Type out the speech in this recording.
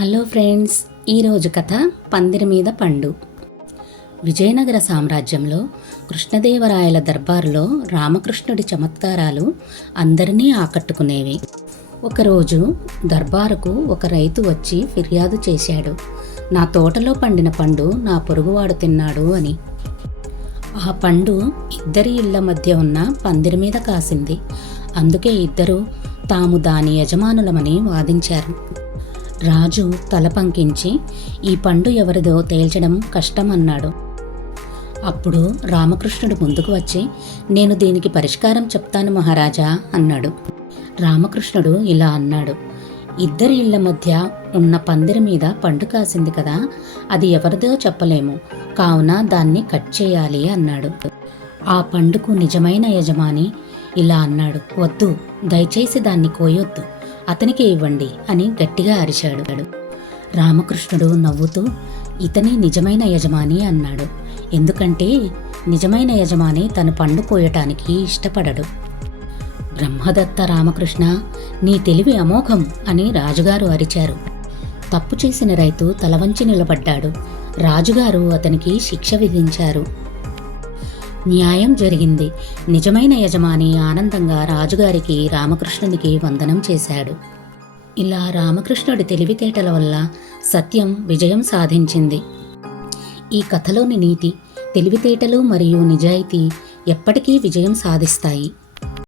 Hello friends ఈరోజు కథ పందిరి మీద పండు. విజయనగర సామ్రాజ్యంలో కృష్ణదేవరాయల దర్బారులో రామకృష్ణుడి చమత్కారాలు అందరినీ ఆకట్టుకునేవి. ఒకరోజు దర్బారుకు ఒక రైతు వచ్చి ఫిర్యాదు చేశాడు. నా తోటలో పండిన పండు నా పొరుగువాడు తిన్నాడు అని. ఆ పండు ఇద్దరి ఇళ్ళ మధ్య ఉన్న పందిరి మీద కాసింది. అందుకే ఇద్దరు తాము దాని యజమానులమని వాదించారు. రాజు తల పంకించి ఈ పండు ఎవరిదో తేల్చడం కష్టమన్నాడు. అప్పుడు రామకృష్ణుడు ముందుకు వచ్చి నేను దీనికి పరిష్కారం చెప్తాను మహారాజా అన్నాడు. రామకృష్ణుడు ఇలా అన్నాడు. ఇద్దరి ఇళ్ళ మధ్య ఉన్న పందిరి మీద పండు కాసింది కదా అది ఎవరిదో చెప్పలేము. కావున దాన్ని కట్ చేయాలి అన్నాడు. ఆ పండుకు నిజమైన యజమాని ఇలా అన్నాడు. వద్దు దయచేసి దాన్ని కోయొద్దు. అతనికి ఇవ్వండి అని గట్టిగా అరిచాడు. రామకృష్ణుడు నవ్వుతూ ఇతని నిజమైన యజమాని అన్నాడు. ఎందుకంటే నిజమైన యజమాని తన పండు కోయటానికి ఇష్టపడడు. బ్రహ్మదత్త రామకృష్ణ నీ తెలివి అమోఘం అని రాజుగారు అరిచారు. తప్పు చేసిన రైతు తలవంచి నిలబడ్డాడు. రాజుగారు అతనికి శిక్ష విధించారు. న్యాయం జరిగింది. నిజమైన యజమాని ఆనందంగా రాజుగారికి రామకృష్ణునికి వందనం చేశాడు. ఇలా రామకృష్ణుడి తెలివితేటల వల్ల సత్యం విజయం సాధించింది. ఈ కథలోని నీతి తెలివితేటలు మరియు నిజాయితీ ఎప్పటికీ విజయం సాధిస్తాయి.